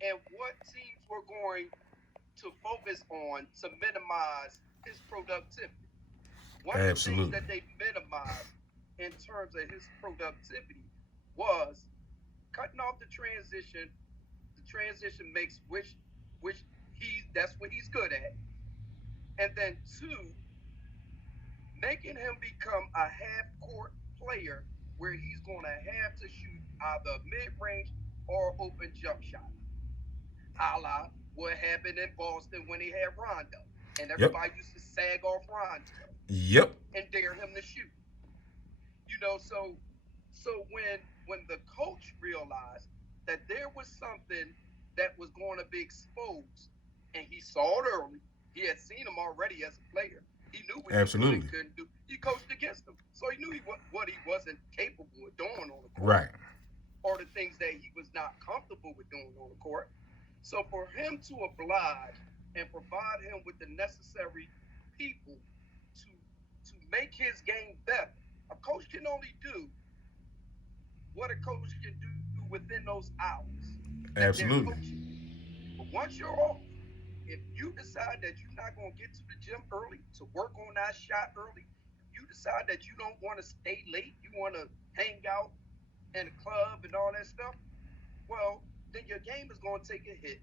and what teams were going to focus on to minimize his productivity. One of the things Absolutely. that they minimized in terms of his productivity was cutting off the transition makes which that's what he's good at. And then two, making him become a half court player where he's going to have to shoot either mid range or open jump shot, a la what happened in Boston when he had Rondo. And Yep. everybody used to sag off Rondo Yep. and dare him to shoot. So when the coach realized that there was something that was going to be exposed, and he saw it early, he had seen him already as a player. He knew what he could and Absolutely. couldn't do. He coached against him, so he knew what he wasn't capable of doing on the court, Right. or the things that he was not comfortable with doing on the court. So for him to oblige and provide him with the necessary people to to make his game better, a coach can only do what a coach can do within those hours that they're coaching. Absolutely. But once you're off, if you decide that you're not going to get to the gym early to work on that shot early, if you decide that you don't want to stay late, you want to hang out in a club and all that stuff, well, then your game is going to take a hit.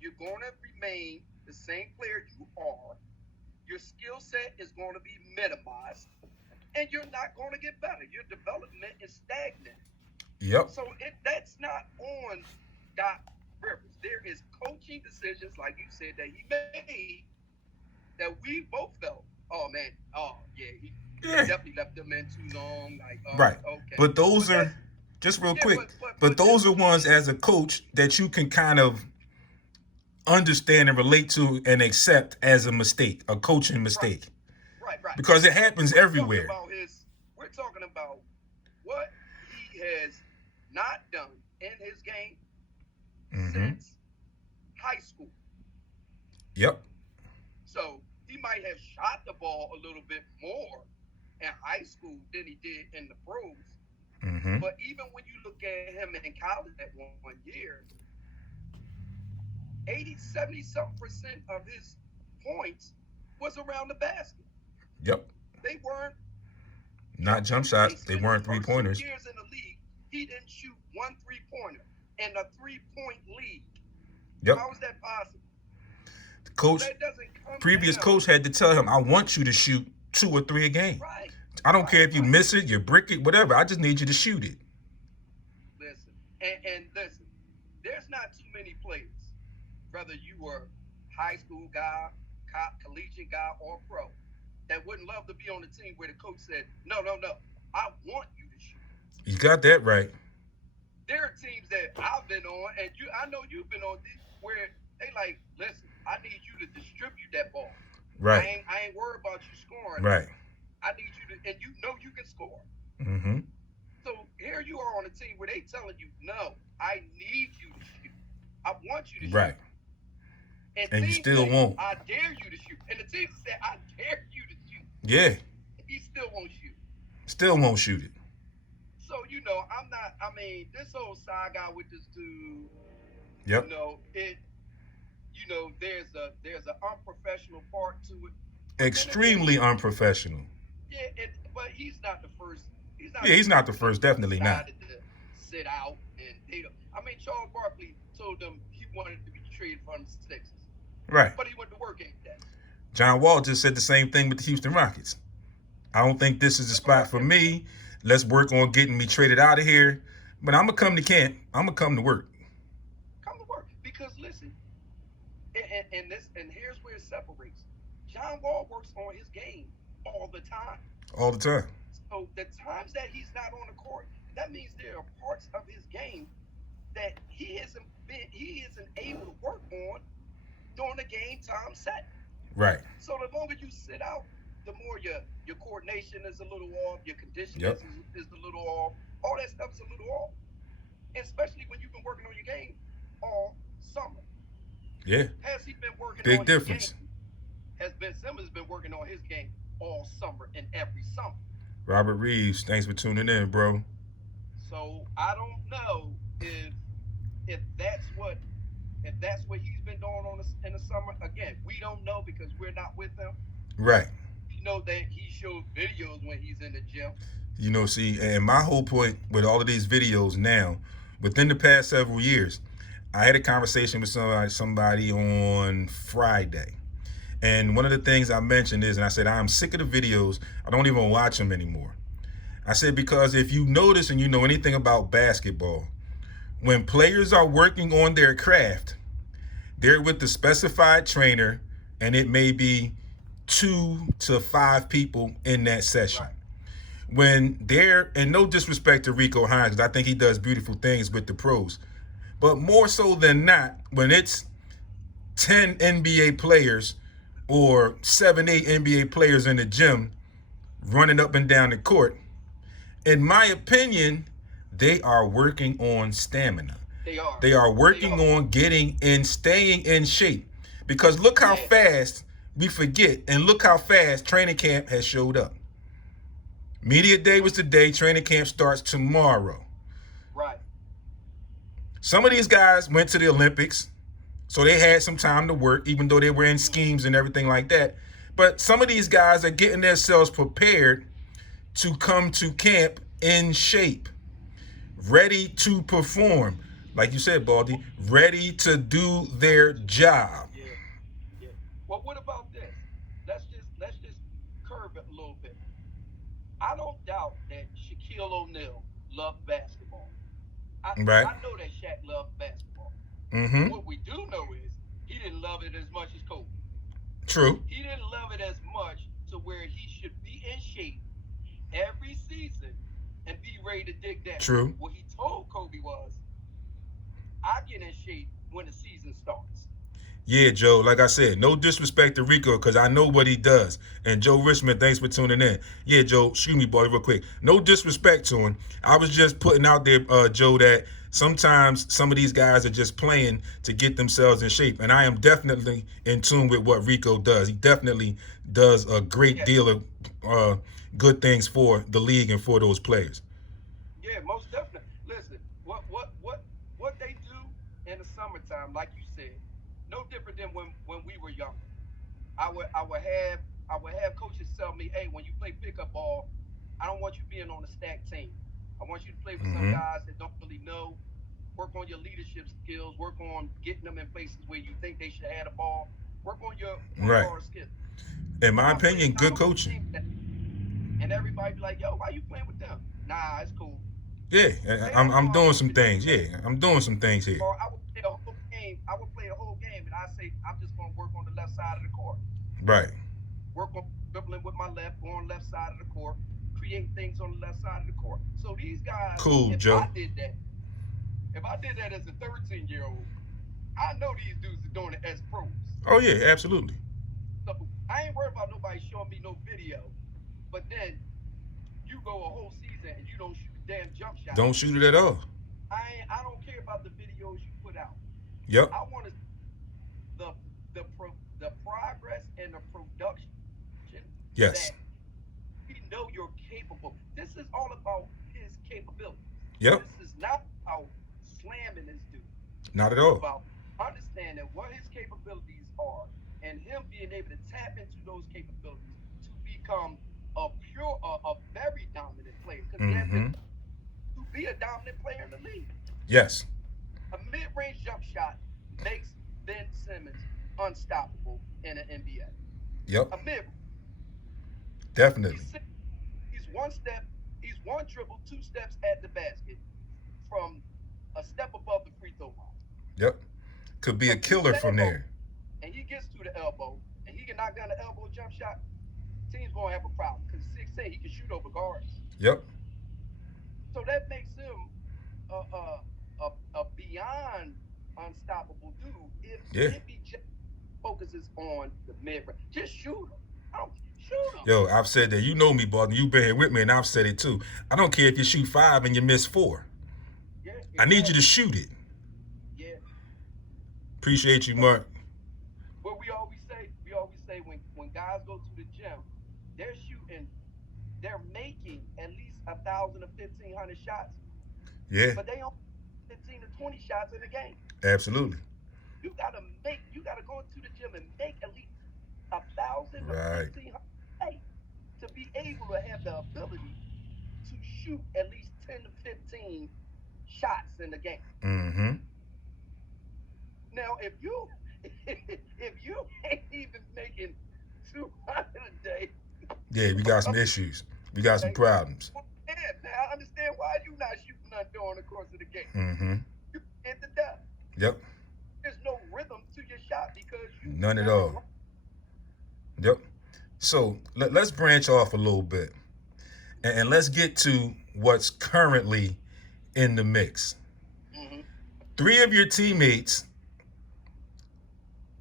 You're going to remain the same player you are. Your skill set is going to be minimized, and you're not going to get better. Your development is stagnant. Yep. So that's not on Doc Rivers. There is coaching decisions, like you said, that he made that we both felt, oh man, oh yeah, he Yeah. definitely left them in too long. Like, Right. okay, But but those that's are just real yeah, quick. but But this those are ones as a coach that you can kind of understand and relate to and accept as a mistake, a coaching right, mistake, right. because it happens We're talking everywhere. about we're talking about what he has not done in his game Mm-hmm. since high school. Yep. So he might have shot the ball a little bit more in high school than he did in the pros. Mm-hmm. But even when you look at him in college that one year, 80, 70 something percent of his points was around the basket. Yep. They weren't Not jump jump shots. shots. They Basically, the weren't three first 2 pointers. years in the league, he didn't shoot one 3 pointer in a 3 point league. Yep. How is that possible? The So coach, that doesn't come previous down. coach had to tell him, "I want you to shoot 2 or 3 a game. Right, I don't care right, if you right. miss it, you brick it, whatever. I just need you to shoot it." Listen, and listen, there's not too many players, whether you were high school guy, collegiate guy, or pro, that wouldn't love to be on the team where the coach said, no, no, no, I want you to shoot. You got that right. There are teams that I've been on, and I know you've been on, where they like, listen, I need you to distribute that ball. Right. I ain't worried about you scoring. Right. I need you to, and you know you can score. Mm-hmm. So here you are on a team where they telling you, no, I need you to shoot. I want you to shoot. Right. And And you teams still say, won't. I dare you to shoot. And the team say, I dare you to shoot. Yeah. He still won't shoot. Still won't shoot it. So, I'm not, I mean, this whole saga with this dude, Yep. it, there's an unprofessional part to it. But then again, Extremely unprofessional. yeah, but he's not the first. He's not Yeah, the he's not first the coach first. that Definitely not. decided to sit out and they don't. I mean, Charles Barkley told them he wanted to be traded from the Sixers, Right. but he went to work every day. John Wall just said the same thing with the Houston Rockets. I don't think this is the Went to spot work for every day. me. Let's work on getting me traded out of here. But I'm gonna come to camp. I'm gonna come to work. Come to work because listen, and here's where it separates. John Wall works on his game all the time. All the time. So the times that he's not on the court, that means there are parts of his game that he isn't able to work on during the game time set. Right. So the longer you sit out, the more your coordination is a little off, your condition Yep. is a little off, all that stuff is a little off. And especially when you've been working on your game all summer. Yeah. Has he been working Big on his difference. game? Has Ben Simmons been working on his game all summer and every summer? Robert Reeves, thanks for tuning in, bro. So I don't know if that's what if that's what he's been doing in the summer, again, we don't know because we're not with him. Right. We know that he showed videos when he's in the gym. You know, see, and my whole point with all of these videos now, within the past several years, I had a conversation with somebody on Friday. And one of the things I mentioned is, and I said, I'm sick of the videos. I don't even watch them anymore. I said, because if you notice and you know anything about basketball, when players are working on their craft, they're with the specified trainer, and it may be 2 to 5 people in that session. Right. When they're, and no disrespect to Rico Hines, because I think he does beautiful things with the pros, but more so than not, when it's 10 NBA players or 7, 8 NBA players in the gym running up and down the court, in my opinion, they are working on stamina. They are. They are working on getting and staying in shape. Because look how fast we forget, and look how fast training camp has showed up. Media day was today. Training camp starts tomorrow. Right. Some of these guys went to the Olympics, so they had some time to work, even though they were in schemes and everything like that. But some of these guys are getting themselves prepared to come to camp in shape, ready to perform. Like you said, Baldy, ready to do their job. Yeah. Yeah. Well, what about this? Let's just curve it a little bit. I don't doubt that Shaquille O'Neal loved basketball. Right. I know that Shaq loved basketball. Mm-hmm. What we do know is he didn't love it as much as Kobe. True. He didn't love it as much to where he should be in shape every season and be ready to dig down. True. What he told Kobe was, I get in shape when the season starts. Yeah, Joe, like I said, no disrespect to Rico, because I know what he does. And Joe Richmond, thanks for tuning in. Yeah, Joe, excuse me, boy, real quick. No disrespect to him. I was just putting out there, Joe, that sometimes some of these guys are just playing to get themselves in shape. And I am definitely in tune with what Rico does. He definitely does a great deal of good things for the league and for those players. Yeah, most definitely. Listen, what they do in the summertime, like you said, no different than when we were younger. I would have coaches tell me, hey, when you play pickup ball, I don't want you being on a stacked team. I want you to play with some guys that don't really know. Work on your leadership skills. Work on getting them in places where you think they should have the ball. Work on your guard skills. In my opinion, good coaching. And everybody be like, yo, why you playing with them? Nah, it's cool. Yeah, I'm doing some things. Yeah, I'm doing some things here. Or I would play a whole game. I would play a whole game, and I say I'm just going to work on the left side of the court. Right. Work on dribbling with my left, go on the left side of the court, create things on the left side of the court. So these guys, cool, Joe. If I did that as a 13-year-old, I know these dudes are doing it as pros. Oh yeah, absolutely. So I ain't worried about nobody showing me no video, but then you go a whole season and you don't shoot a damn jump shot. Don't shoot it at all. I don't care about the videos you put out. Yep. I want to the progress and the production. Yes. That we know you're capable. This is all about his capability. Yep. This is not about slamming this dude. Not at all. It's about understanding what his capabilities are and him being able to tap into those capabilities to become a very dominant player. Because to be a dominant player in the league. Yes. A mid-range jump shot makes Ben Simmons unstoppable in an NBA. Yep. A mid. Definitely. He's one dribble, 2 steps at the basket from a step above the free throw line. Yep. Could be a killer from there. And he gets to the elbow, and he can knock down the elbow jump shot. Team's going to have a problem because 6'8", he can shoot over guards. Yep. So that makes him a beyond unstoppable dude if he just focuses on the mid-range. Just shoot him. Shoot him. Yo, I've said that. You know me, Boston. You've been here with me, and I've said it too. I don't care if you shoot 5 and you miss 4. Yeah, exactly. I need you to shoot it. Yeah. Appreciate you, Mark. What we always say when guys go to the gym, they're making at least 1,000 or 1,500 shots. Yeah. But they only 15 to 20 shots in a game. Absolutely. You gotta go to the gym and make at least 1,000 or Right. 1,500 to be able to have the ability to shoot at least 10 to 15 shots in the game. Mm-hmm. Now, if you if you ain't even making 200 a day, Yeah, we got some issues. We got some okay, problems. well, yeah, now I understand why you not shooting none during the course of the game. Mm-hmm. You hit the depth. Yep. There's no rhythm to your shot because you None at never all. Yep. So let's branch off a little bit, and let's get to what's currently in the mix. mm-hmm. Three of your teammates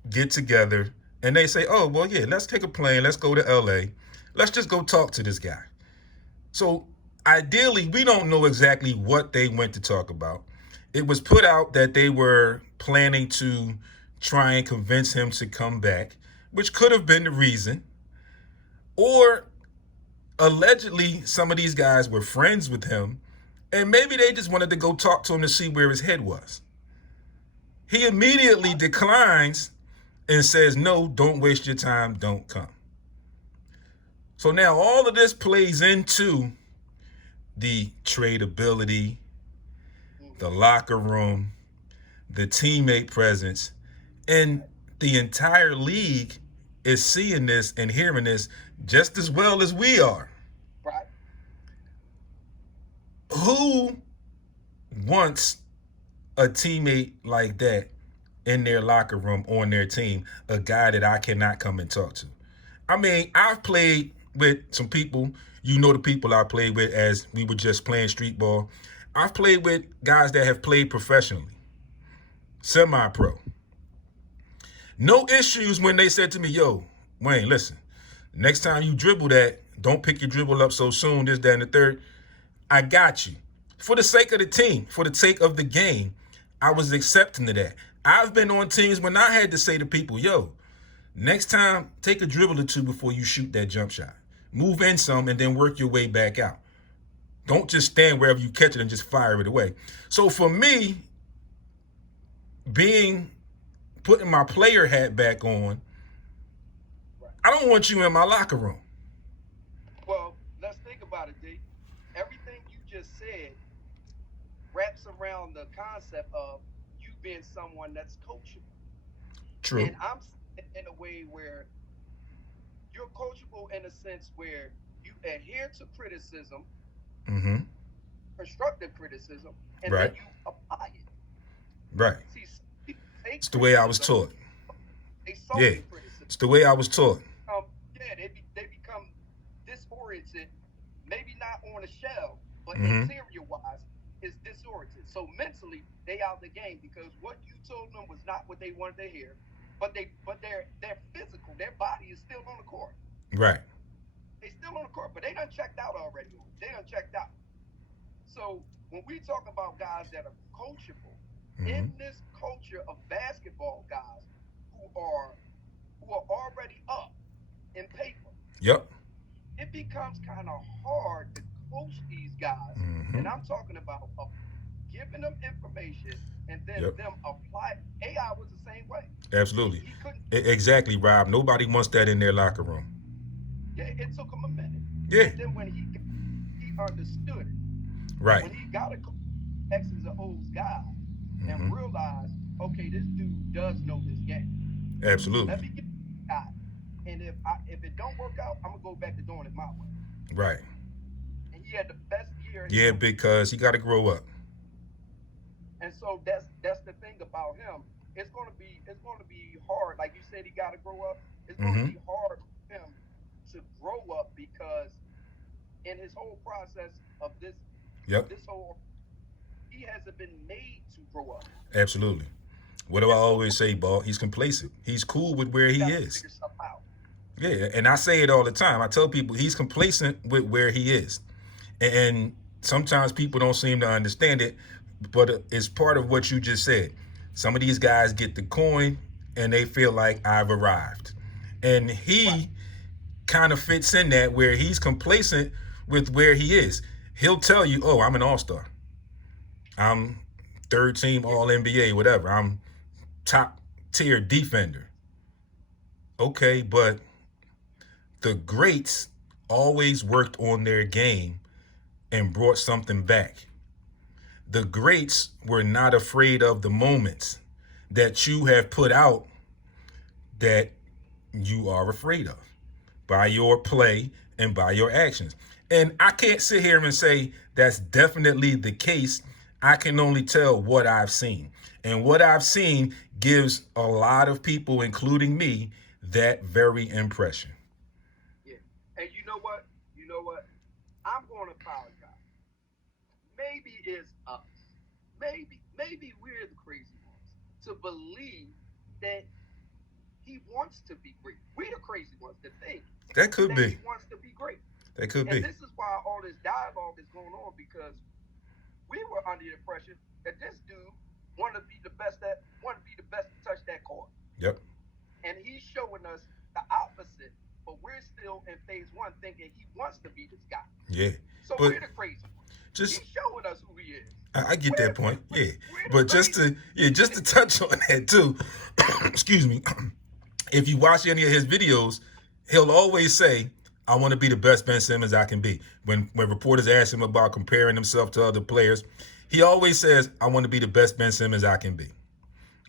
get together and they say, oh, well, yeah, let's take a plane. Let's go to LA. Let's just go talk to this guy. So ideally, we don't know exactly what they went to talk about. It was put out that they were planning to try and convince him to come back, which could have been the reason. Or allegedly, some of these guys were friends with him, and maybe they just wanted to go talk to him to see where his head was. He immediately declines and says, no, don't waste your time, don't come. So now all of this plays into the tradability, the locker room, the teammate presence, and the entire league is seeing this and hearing this just as well as we are. Right. Who wants a teammate like that in their locker room, on their team, a guy that I cannot come and talk to? I mean, I've played with some people, you know, the people I played with as we were just playing street ball. I've played with guys that have played professionally, semi-pro. No issues when they said to me, yo, Wayne, listen, next time you dribble that, don't pick your dribble up so soon, this, that, and the third. I got you. For the sake of the team, for the sake of the game, I was accepting of that. I've been on teams when I had to say to people, yo, next time, take a dribble or two before you shoot that jump shot. Move in some and then work your way back out. Don't just stand wherever you catch it and just fire it away. So for me, putting my player hat back on, Right. I don't want you in my locker room. Well, let's think about it, D. Everything you just said wraps around the concept of you being someone that's coachable. True. And I'm in a way where you're coachable in a sense where you adhere to criticism, Mm-hmm. constructive criticism, and Right. then you apply it. Right. See, some people take It's the way I was criticism, taught. they Yeah. solve criticism. It's the way I was taught. Yeah, they become disoriented, maybe not on the shell, but Mhm. interior wise is disoriented. So mentally they out the game because what you told them was not what they wanted to hear. But they're physical, their body is still on the court. Right. They still on the court, but they done checked out already. They done checked out. So when we talk about guys that are coachable, Mm-hmm. in this culture of basketball guys who are already up in paper, Yep. it becomes kind of hard to coach these guys. Mhm. And I'm talking about giving them information and then Yep. them apply. AI was the same way. Absolutely. He couldn't. Exactly, Rob. Nobody wants that in their locker room. Yeah, it took him a minute. Yeah. And then when he understood it, Right. when he got a X's and O's guy Mhm. and realized, okay, this dude does know this game. Absolutely. Let me get this guy. And if it don't work out, I'm gonna go back to doing it my way. Right. And he had the best year. Yeah, because he got to grow up. And so that's the thing about him. It's gonna be hard. Like you said, he got to grow up. It's gonna Mhm. be hard for him to grow up because in his whole process of Yep. this whole, he hasn't been made to grow up. Absolutely. What do I always say, Ball? He's complacent. He's cool with where he gotta is. figure something out. Yeah, and I say it all the time. I tell people he's complacent with where he is. And sometimes people don't seem to understand it, but it's part of what you just said. Some of these guys get the coin and they feel like I've arrived. And he Right. kind of fits in that where he's complacent with where he is. He'll tell you, oh, I'm an all-star. I'm third team all NBA, whatever. I'm top tier defender. Okay, but the greats always worked on their game and brought something back. The greats were not afraid of the moments that you have put out that you are afraid of by your play and by your actions. And I can't sit here and say that's definitely the case. I can only tell what I've seen. And what I've seen gives a lot of people, including me, that very impression. Yeah. And you know what? You know what? I'm going to apologize. Maybe it's us. Maybe we're the crazy ones to believe that he wants to be great. We're the crazy ones to think That could that he be. wants to be great. That could And be. this is why all this dialogue is going on because we were under the impression that this dude wanted to be the best to touch that court. Yep. And he's showing us the opposite, but we're still in phase one thinking he wants to be this guy. Yeah. So But we're the crazy ones. just He's showing us who he is. I get that point. Yeah. We're the But just crazy. to touch on that too, excuse me. If you watch any of his videos, he'll always say, I want to be the best Ben Simmons I can be. When reporters ask him about comparing himself to other players, he always says, I want to be the best Ben Simmons I can be.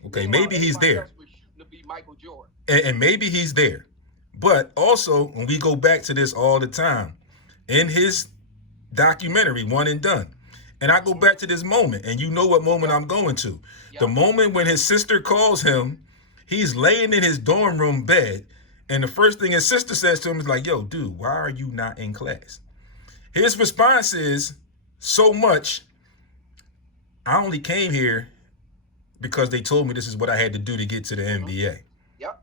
Okay, Meanwhile, maybe he's everybody there. else was shooting to be Michael Jordan. And maybe he's there. But also, when we go back to this all the time, in his documentary, One and Done, and I go back to this moment, and you know what moment I'm going to. The moment when his sister calls him, he's laying in his dorm room bed, and the first thing his sister says to him is like, yo, dude, why are you not in class? His response is, so much, I only came here because they told me this is what I had to do to get to the NBA. Yep.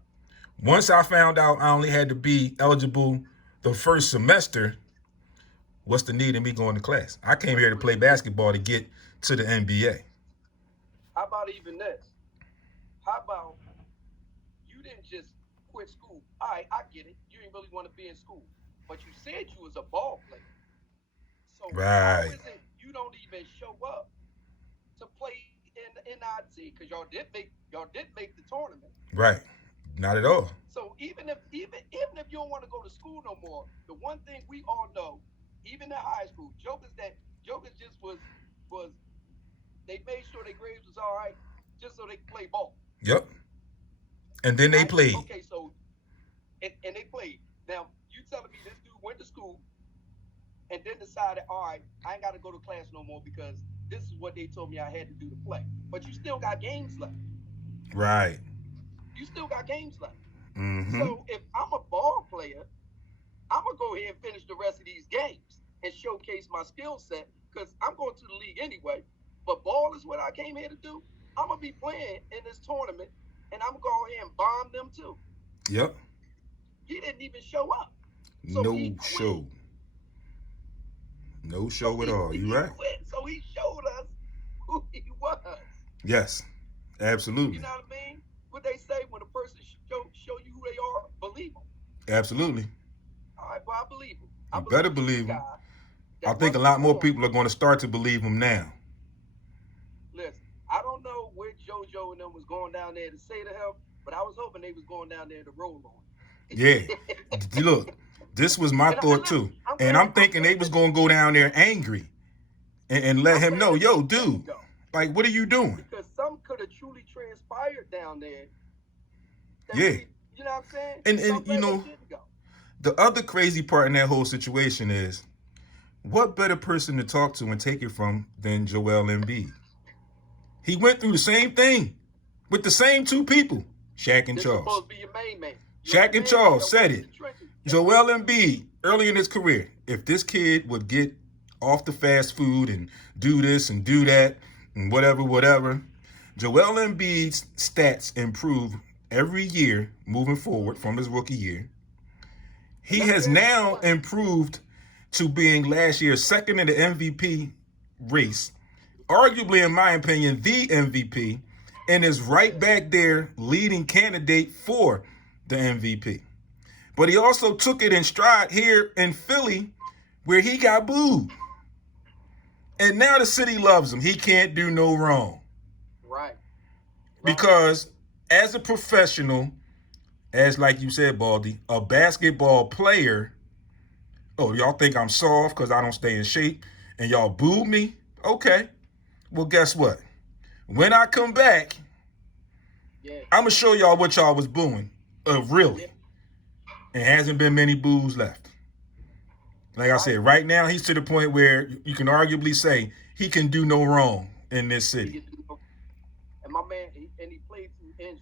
Once I found out I only had to be eligible the first semester, what's the need of me going to class? I came here to play basketball to get to the NBA. How about even this? How about you didn't just quit school? All right, I get it. You didn't really want to be in school, but you said you was a ball player. So Right. how is it you don't even show up to play in the NIT because y'all did make the tournament? Right. Not at all. So even if you don't want to go to school no more, the one thing we all know, even in high school, jokers just was they made sure their grades was all right just so they could play ball. Yep. And then they Right? played. Okay, so and they played. Now you telling me this dude went to school and then decided, all right, I ain't got to go to class no more because this is what they told me I had to do to play. But you still got games left. Right. You still got games left. Mm-hmm. So if I'm a ball player, I'm gonna go ahead and finish the rest of these games and showcase my skill set because I'm going to the league anyway. But ball is what I came here to do. I'm gonna be playing in this tournament, and I'm gonna go ahead and bomb them too. Yep. He didn't even show up. So No he quit. show. No show at all. You He right? quit, so he showed us who he was. Yes. Absolutely. You know what I mean? What they say when a person show you who they are, believe them. Absolutely. All right, but I believe him. I You better this believe guy him. that I think a wants lot to more perform. people are going to start to believe him now. Listen, I don't know where JoJo and them was going down there to say to him, but I was hoping they was going down there to roll on. Yeah. Look, this was my thought too. And I'm thinking they was going to go down there angry and let him know, yo, dude, like, what are you doing? Because some could have truly transpired down there. Yeah. You know what I'm saying? And Some you know, players didn't go. the other crazy part in that whole situation is, what better person to talk to and take it from than Joel Embiid? He went through the same thing with the same two people, Shaq and This Charles. supposed to be your main man. Shaq and Charles said it. Joel Embiid, early in his career, if this kid would get off the fast food and do this and do that and whatever, Joel Embiid's stats improve every year moving forward from his rookie year. He has now improved to being last year's second in the MVP race, arguably, in my opinion, the MVP, and is right back there leading candidate for the MVP. But he also took it in stride here in Philly, where he got booed. And now the city loves him. He can't do no wrong. Right. Because as a professional, as like you said, Baldy, a basketball player, oh, y'all think I'm soft because I don't stay in shape and y'all boo me? Okay. Well, guess what? When I come back, I'm going to show y'all what y'all was booing. Really. And hasn't been many boos left. Like I said, right now he's to the point where you can arguably say he can do no wrong in this city. And my man, he played through injury.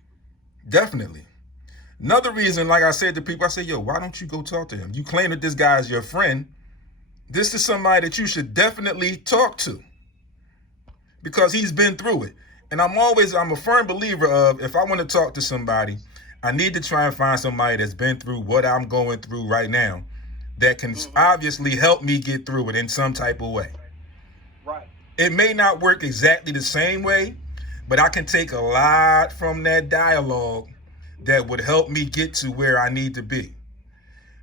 Definitely. Another reason, like I said to people, I say, yo, why don't you go talk to him? You claim that this guy is your friend. This is somebody that you should definitely talk to because he's been through it. And I'm a firm believer of if I want to talk to somebody, I need to try and find somebody that's been through what I'm going through right now that can obviously help me get through it in some type of way. Right. It may not work exactly the same way, but I can take a lot from that dialogue that would help me get to where I need to be.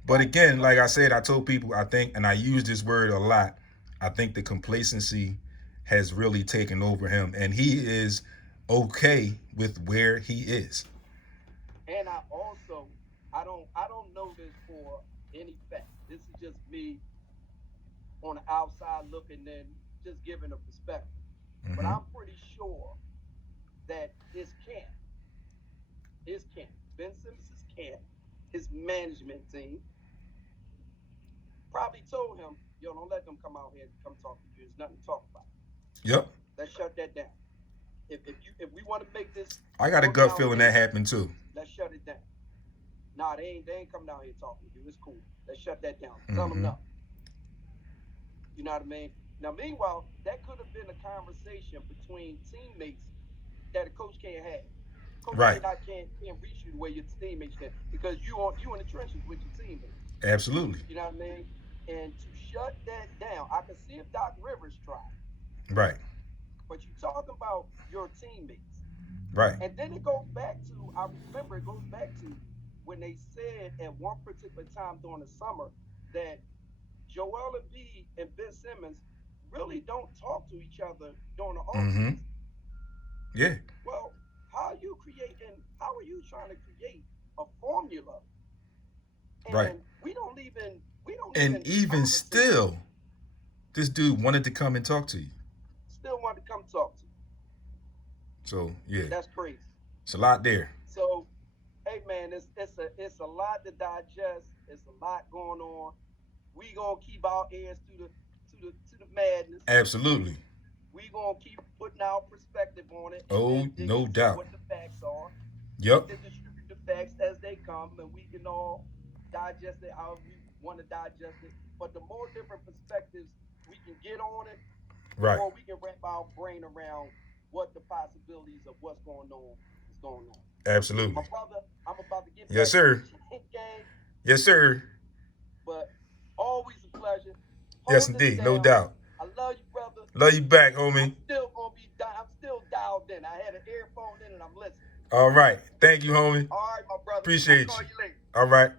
But again, like I said, I told people, I think, and I use this word a lot, I think the complacency has really taken over him, and he is okay with where he is. And I don't know this for any fact. This is just me on the outside looking in, just giving a perspective. But I'm pretty sure that his camp, Ben Simmons' camp, his management team, probably told him, yo, don't let them come out here and come talk to you. There's nothing to talk about. Yep. Let's shut that down. If we want to make this, I got a gut feeling that happened too. Let's shut it down. Nah, they ain't coming out here talking to you. It's cool. Let's shut that down. Tell them no. You know what I mean? Now, meanwhile, that could have been a conversation between teammates that a coach can't have. Coach can't reach you the way your teammates can because you in the trenches with your teammates. Absolutely. You know what I mean? And to shut that down, I can see if Doc Rivers tried. Right. But you talking about your teammates. Right. And then it goes back to when they said at one particular time during the summer that Joel Embiid and Ben Simmons really don't talk to each other during the offseason. Yeah. Well, how are you trying to create a formula? And we don't even still, this dude wanted to come and talk to you. Still wanted to come talk to you. So yeah. That's crazy. It's a lot there. So, hey man, it's a lot to digest. It's a lot going on. We gonna keep our ears to the madness. Absolutely. We gonna keep putting our perspective on it. Oh, no doubt. What the facts are. Yep. And distribute the facts as they come, and we can all digest it however we want to digest it. But the more different perspectives we can get on it, the more we can wrap our brain around what the possibilities of what's going on is going on. Absolutely. My brother, I'm about to get yes, sir. Game. Yes, sir. But always a pleasure. Yes, indeed. No doubt. I love you, brother. Love you back, homie. I'm still dialed in. I had an earphone in and I'm listening. All right. Thank you, homie. All right, my brother. Appreciate I'll call you. You later. All right.